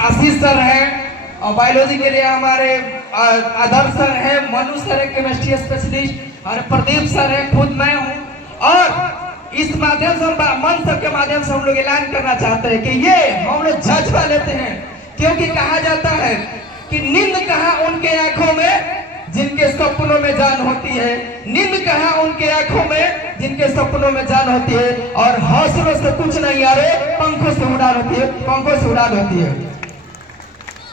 आशीष sir है, और biology के लिए हमारे आदर्श सर है, मनु सर है केमिस्ट्री स्पेशलिस्ट, और प्रदीप सर है, खुद मैं हूँ। और इस माध्यम से मंच सबके माध्यम से हम लोग ऐलान करना चाहते हैं कि ये हम लोग जज्बा लेते हैं, क्योंकि कहा जाता है कि नींद कहाँ उनके आंखों में जिनके सपनों में जान होती है, नींद कहाँ उनके आंखों में जिनके सपनों में जान होती है, और हौसलों से कुछ नहीं आ रहे, पंखों से उड़ान होती है, पंखों से उड़ान होती है।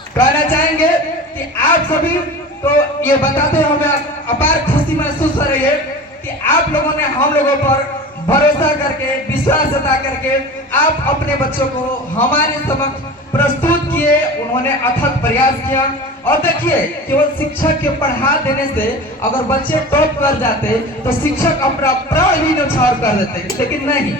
कहना चाहेंगे कि आप सभी तो ये बताते हुए हमें अपार खुशी महसूस हो रही है कि आप लोगों ने हम लोगों पर भरोसा करके, विश्वास जता करके आप अपने बच्चों को हमारे समक्ष प्रस्तुत किए, उन्होंने अथक प्रयास किया। और देखिए, केवल शिक्षक के पढ़ा देने से अगर बच्चे टॉप कर जाते तो शिक्षक अपना प्राण भी न्यौछावर कर देते, लेकिन नहीं,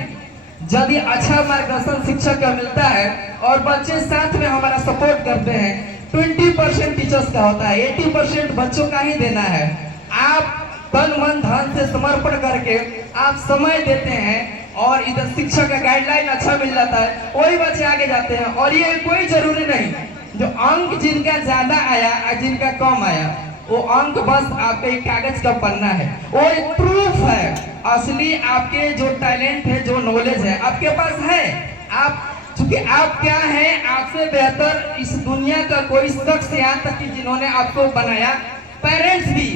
यदि अच्छा मार्गदर्शन शिक्षक का मिलता है और बच्चे साथ में हमारा सपोर्ट करते हैं, 20% टीचर्स का होता है, 80% बच्चों का ही देना है। आप तन मन धन से समर्पण करके आप समय देते हैं और इधर शिक्षक का गाइडलाइन अच्छा मिल जाता है, वही बच्चे आगे जाते हैं। और ये कोई जरूरी नहीं जो अंक जिनका ज्यादा आया और जिनका कम आया, वो अंक बस आपके कागज का पन्ना है, वो एक प्रूफ है। असली आपके जो टैलेंट है, जो नॉलेज है आपके पास है। आप चूंकि आप क्या हैं, आपसे बेहतर इस दुनिया का कोई शख्स यहाँ तक कि जिन्होंने आपको बनाया, पेरेंट्स भी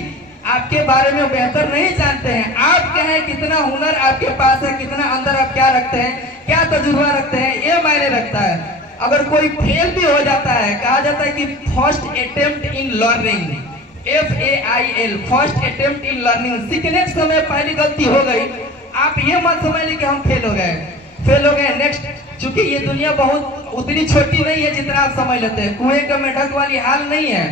आपके बारे में बेहतर नहीं जानते हैं। आप क्या है, कितना हुनर आपके पास है, कितना अंदर आप क्या रखते हैं, क्या तजुर्बा रखते हैं, ये मायने रखता है। अगर कोई फेल भी हो जाता है, कहा जाता है कि first attempt in learning, FAIL, first attempt in learning, सीखने के समय पहली गलती हो गई, आप ये मत समझ लीजिए कि हम फेल हो गए नेक्स्ट। चूंकि ये दुनिया बहुत उतनी छोटी नहीं है जितना आप समझ लेते हैं, कुएं का मेढक वाली हाल नहीं है।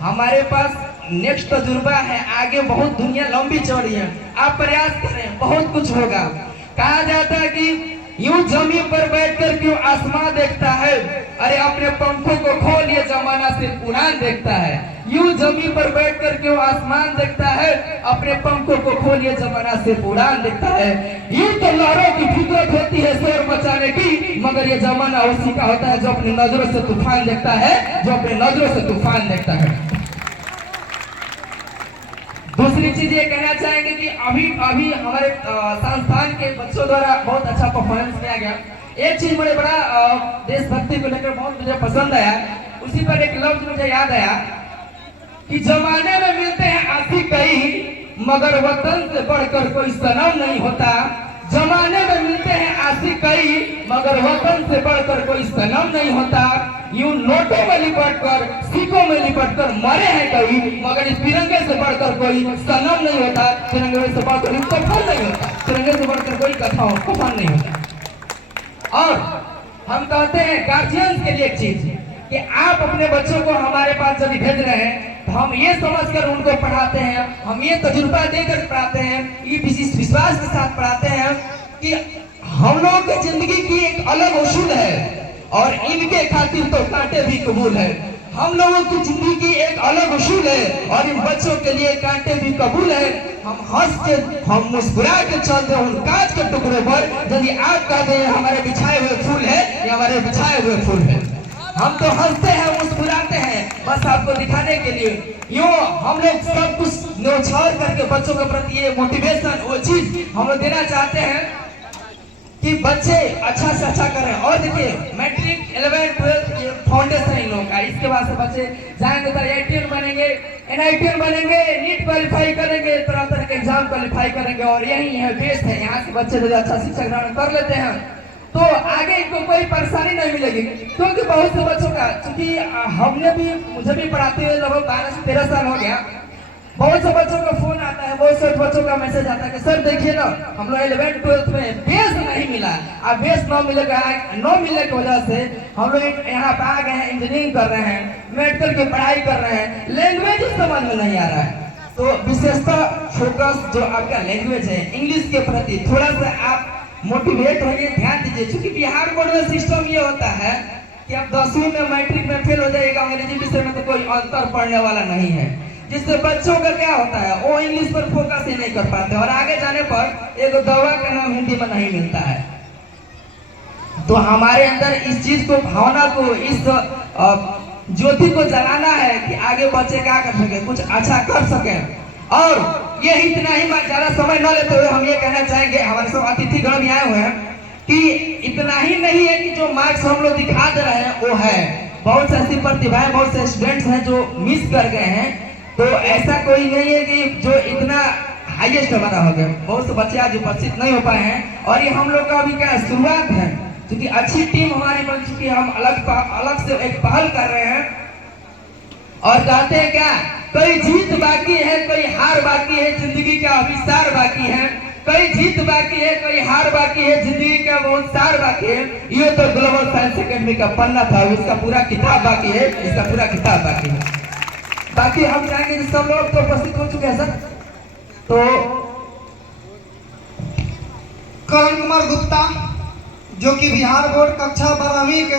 हमारे पास नेक्स्ट तजुर्बा है, आगे बहुत दुनिया लंबी चौड़ी है, आप प्रयास करें, बहुत कुछ होगा। कहा जाता है कि यूं जमीन पर बैठकर क्यों आसमान देखता है, अरे अपने पंखों को खोल, ये जमाना सिर्फ उड़ान देखता है। यूं जमीन पर बैठकर क्यों आसमान देखता है, अपने पंखों को खोल, ये जमाना सिर्फ उड़ान देखता है। यूं तो लहरों की फितरत होती है शोर मचाने की, मगर ये जमाना उसी का होता है जो अपनी नजरों से तूफान देखता है, जो अपनी नजरों से तूफान देखता है। दूसरी चीज ये कहना चाहेंगे कि अभी हमारे संस्थान के बच्चों द्वारा बहुत अच्छा परफॉर्मेंस किया गया। एक चीज मुझे बड़ा देशभक्ति को लेकर बहुत मुझे पसंद आया, उसी पर एक लफ्ज मुझे याद आया कि जमाने में मिलते हैं आशिक कई, मगर वतन से बढ़कर कोई सनम नहीं होता। जमाने में मिलते हैं आशिक कई, मगर वतन से बढ़कर कोई सनम नहीं होता। यूं नोटों में लिपट कर, सिक्कों में लिपट कर मरे हैं कई, मगर इस तिरंगे से बढ़कर कोई सनम नहीं होता। तिरंगे से बढ़कर कफन नहीं होता, तिरंगे से बढ़कर कोई कफन नहीं होता। और हम कहते हैं गार्जियंस के लिए एक चीज कि आप अपने बच्चों को हमारे पास जब भेज रहे हैं तो हम ये समझकर उनको पढ़ाते हैं, हम ये तजुर्बा देकर पढ़ाते हैं, ये विश्वास के साथ पढ़ाते हैं कि हम लोगों की जिंदगी की एक अलग उसूल है और इनके खातिर तो कांटे भी कबूल है। हम लोगों की जिंदगी की एक अलग उसूल है और इन बच्चों के लिए कांटे भी कबूल है। हम हंस के, हम मुस्कुरा के चलते हैं उन कांच के टुकड़े पर। यदि आप कहते हैं हमारे बिछाए हुए फूल है, ये हमारे बिछाए हुए फूल है। हम तो हंसते हैं, मुस्कुराते हैं, बस आपको दिखाने के लिए। यूं हम लोग सब कुछ न्यौछावर करके बच्चों के प्रति ये मोटिवेशन, वो चीज हम लोग देना चाहते हैं कि बच्चे अच्छा से अच्छा करें। और देखिए, मैट्रिक 11th 12th ये फाउंडेशन इन लोगों का, इसके बाद से बच्चे जाएंगे तो IITian बनेंगे, NITian बनेंगे, नीट क्वालिफाई करेंगे, तरह तरह के एग्जाम क्वालिफाई करेंगे, और यही है बेस है। यहाँ से बच्चे यदि अच्छा शिक्षा ग्रहण कर लेते हैं तो आगे इनको कोई परेशानी नहीं मिलेगी। क्योंकि बहुत से बच्चों का, चूंकि हमने भी, मुझे भी पढ़ाते हुए लगभग 12 से 13 साल हो गया, बहुत से बच्चों का फोन आता है, बहुत से बच्चों का मैसेज आता है कि सर देखिए ना, हम लोग 11th 12th में बेस नहीं मिला। अब बेस न मिलने की वजह से हम लोग यहाँ पे आ गए हैं, इंजीनियरिंग कर रहे हैं, मेडिकल की पढ़ाई कर रहे हैं, लैंग्वेज समझ में नहीं आ रहा है। तो विशेषता फोकस जो आपका लैंग्वेज है, इंग्लिश के प्रति थोड़ा सा आप मोटिवेट होइए, ध्यान दीजिए। क्योंकि बिहार बोर्ड में सिस्टम ये होता है कि आप 10वीं में मैट्रिक में फेल हो जाएगा, अंग्रेजी विषय में तो कोई अंतर पढ़ने वाला नहीं है, जिससे बच्चों का क्या होता है, वो इंग्लिश पर फोकस ही नहीं कर पाते और आगे जाने पर एक दवा का नाम हिंदी में नहीं मिलता है। तो हमारे अंदर इस चीज को, भावना को, इस ज्योति को जलाना है कि आगे बच्चे क्या कर सके, कुछ अच्छा कर सके। और ये इतना ही, ज्यादा समय न लेते हुए हम ये कहना चाहेंगे, हमारे सब अतिथिगण भी आए हुए हैं, कि इतना ही नहीं है कि जो मार्क्स हम लोग दिखा दे रहे हैं वो है, बहुत से ऐसी प्रतिभाएं, बहुत से स्टूडेंट्स हैं जो मिस कर गए हैं। तो ऐसा कोई नहीं है कि जो इतना हाईएस्ट हमारा हो गया, बहुत से बच्चे आज उपस्थित नहीं हो पाए हैं। और ये हम लोग का अभी क्या शुरुआत है, क्योंकि अच्छी टीम हमारी बन चुकी है, हम अलग से एक पहल कर रहे हैं और कहते हैं क्या, कोई जीत बाकी है, कोई हार बाकी है, जिंदगी का अभिसार बाकी है, कोई जीत बाकी है, कोई हार बाकी है, जिंदगी का बहुत सार बाकी है। ये तो ग्लोबल साइंस एकेडमी का पन्ना था, इसका पूरा किताब बाकी है, इसका पूरा किताब बाकी है। बाकी हम चाहेंगे सब लोग तो उपस्थित हो चुके हैं सर। तो करण कुमार गुप्ता जो कि बिहार बोर्ड कक्षा 12वीं के